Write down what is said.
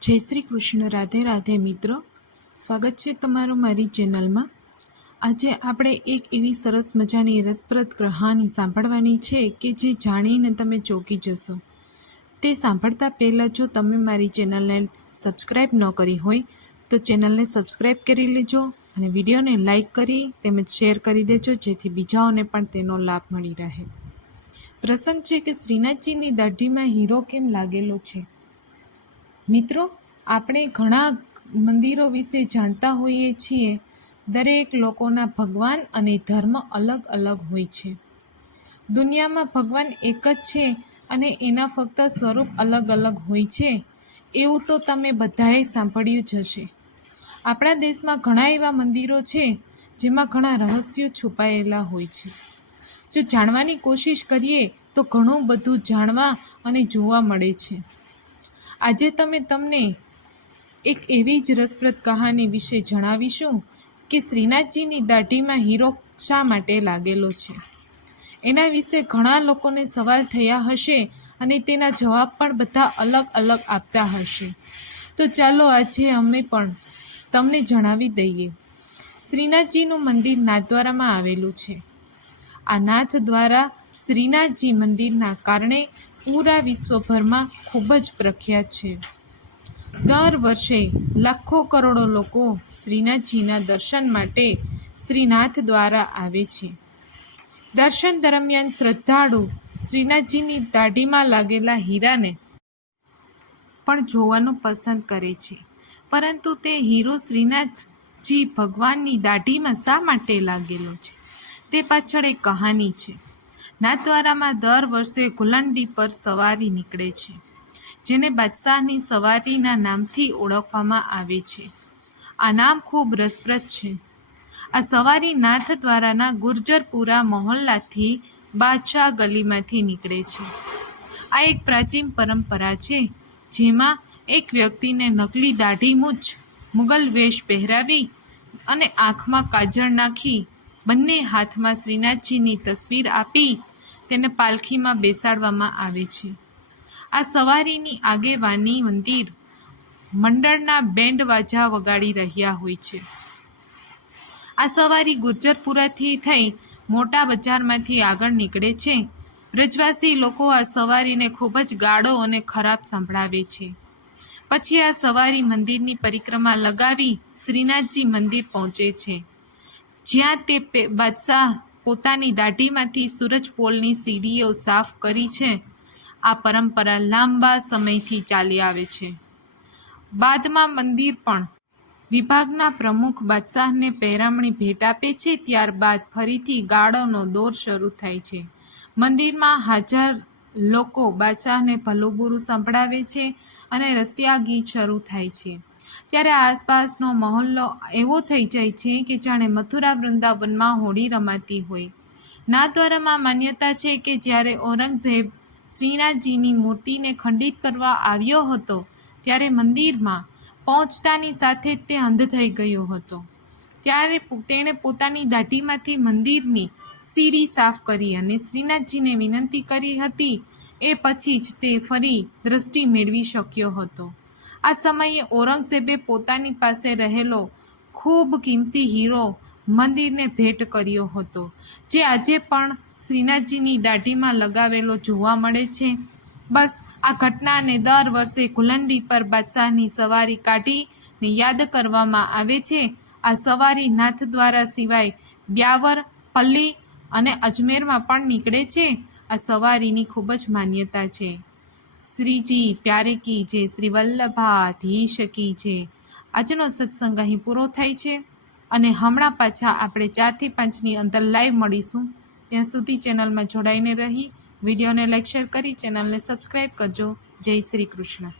જય શ્રી કૃષ્ણ, રાધે રાધે મિત્રો. સ્વાગત છે તમારું મારી ચેનલમાં. આજે આપણે એક એવી સરસ મજાની રસપ્રદ કહાની સાંભળવાની છે કે જે જાણીને તમે ચોંકી જશો. તે સાંભળતા પહેલાં જો તમે મારી ચેનલને સબસ્ક્રાઈબ ન કરી હોય, તો ચેનલને સબસ્ક્રાઈબ કરી લેજો અને વિડીયોને લાઇક કરી તેમજ શેર કરી દેજો, જેથી બીજાઓને પણ તેનો લાભ મળી રહે. પ્રસંગ છે કે શ્રીનાથજીની દાઢીમાં હીરો કેમ લાગેલો છે? મિત્રો, આપણે ઘણા મંદિરો વિશે જાણતા હોઈએ છીએ. દરેક લોકોના ભગવાન અને ધર્મ અલગ અલગ હોય છે. દુનિયામાં ભગવાન એક જ છે અને એના ફક્ત સ્વરૂપ અલગ અલગ હોય છે. એવું તો તમે બધાએ સાંભળ્યું જ હશે. આપણા દેશમાં ઘણા એવા મંદિરો છે જેમાં ઘણા રહસ્યો છુપાયેલા હોય છે. જો જાણવાની કોશિશ કરીએ તો ઘણું બધું જાણવા અને જોવા મળે છે. આજે તમે તમને એક એવી જ રસપ્રદ કહાની વિશે જણાવીશું કે શ્રીનાથજીની દાઢીમાં હીરો શા માટે લાગેલો છે? એના વિશે ઘણા લોકોને સવાલ થયા હશે અને તેના જવાબ પણ બધા અલગ અલગ આપતા હશે. તો ચાલો આજે અમે પણ તમને જણાવી દઈએ. શ્રીનાથજીનું મંદિર નાથદ્વારામાં આવેલું છે. આ નાથ દ્વારા શ્રીનાથજી મંદિરના કારણે પૂરા વિશ્વભરમાં ખૂબ જ પ્રખ્યાત છે. દર વર્ષે લાખો કરોડો લોકો શ્રીનાથજીના દર્શન માટે શ્રીનાથ દ્વારા આવે છે. દર્શન દરમિયાન શ્રદ્ધાળુ શ્રીનાથજીની દાઢીમાં લાગેલા હીરાને પણ જોવાનું પસંદ કરે છે. પરંતુ તે હીરો શ્રીનાથજી ભગવાનની દાઢીમાં શા માટે લાગેલો છે? તે પાછળ એક કહાની છે. નાથદ્વારામાં દર વર્ષે ગુલંડી પર સવારી નીકળે છે, જેને બાદશાહની સવારીના નામથી ઓળખવામાં આવે છે. આ નામ ખૂબ રસપ્રદ છે. આ સવારી નાથ દ્વારાના ગુર્જરપુરા મહોલ્લાથી બાદશાહ ગલીમાંથી નીકળે છે. આ એક પ્રાચીન પરંપરા છે, જેમાં એક વ્યક્તિને નકલી દાઢી મૂછ, મુગલ વેશ પહેરાવી અને આંખમાં કાજળ નાખી બંને હાથમાં શ્રીનાથજીની તસવીર આપી તેને પાલખીમાં બેસાડવામાં આવે છે. આ સવારીની આગેવાની મંદિર મંડળના બેન્ડ વાજા વગાડી રહ્યા હોય છે. આ સવારી ગુર્જરપુરાથી થઈ મોટા બજારમાંથી આગળ નીકળે છે. બ્રજવાસી લોકો આ સવારીને ખૂબ જ ગાળો અને ખરાબ સંભળાવે છે. પછી આ સવારી મંદિરની પરિક્રમા લગાવી શ્રીનાથજી મંદિર પહોંચે છે. જ્યાં તે બાદશાહ પોતાની દાઢીમાંથી સૂરજ પોલની સીડીઓ સાફ કરી છે. આ પરંપરા લાંબા સમયથી ચાલી આવે છે. બાદમાં મંદિર પણ વિભાગના પ્રમુખ બાદશાહને પહેરામણી ભેટ આપે છે, ત્યારબાદ ફરીથી ગાળોનો દોર શરૂ થાય છે. મંદિરમાં હાજર લોકો બાદશાહને ભલુબુરું સંભળાવે છે અને રસિયા ગીત શરૂ થાય છે. ત્યારે આસપાસનો મહોલ્લો એવો થઈ જાય છે કે જાણે મથુરા વૃંદાવનમાં હોળી રમાતી હોય. નાથદ્વારામાં માન્યતા છે કે જ્યારે ઔરંગઝેબ શ્રીનાથજીની મૂર્તિને ખંડિત કરવા આવ્યો હતો, ત્યારે મંદિરમાં પહોંચતાની સાથે જ તે અંધ થઈ ગયો હતો. ત્યારે તેણે પોતાની દાઢીમાંથી મંદિરની સીડી સાફ કરી અને શ્રીનાથજીને વિનંતી કરી હતી, એ પછી જ તે ફરી દૃષ્ટિ મેળવી શક્યો હતો. આ સમયે ઔરંગઝેબે પોતાની પાસે રહેલો ખૂબ કિંમતી હીરો મંદિરને ભેટ કર્યો હતો, જે આજે પણ શ્રીનાથજીની દાઢીમાં લગાવેલો જોવા મળે છે. બસ, આ ઘટનાને દર વર્ષે કુલંડી પર બાદશાહની સવારી કાઢીને યાદ કરવામાં આવે છે. આ સવારી નાથ દ્વારા સિવાય બ્યાવર, પલ્લી અને અજમેરમાં પણ નીકળે છે. આ સવારીની ખૂબ જ માન્યતા છે. શ્રીજી પ્યારે કી જે શ્રી વલ્લભાધીશ કી જે આજનો સત્સંગ અહીં પૂરો થાય છે અને હમણાં પાછા આપણે ચારથી પાંચની અંદર લાઈવ મળીશું. ત્યાં સુધી ચેનલમાં જોડાઈને રહી, વિડીયોને લાઈક શેર કરી, ચેનલને સબસ્ક્રાઈબ કરજો. જય શ્રી કૃષ્ણ.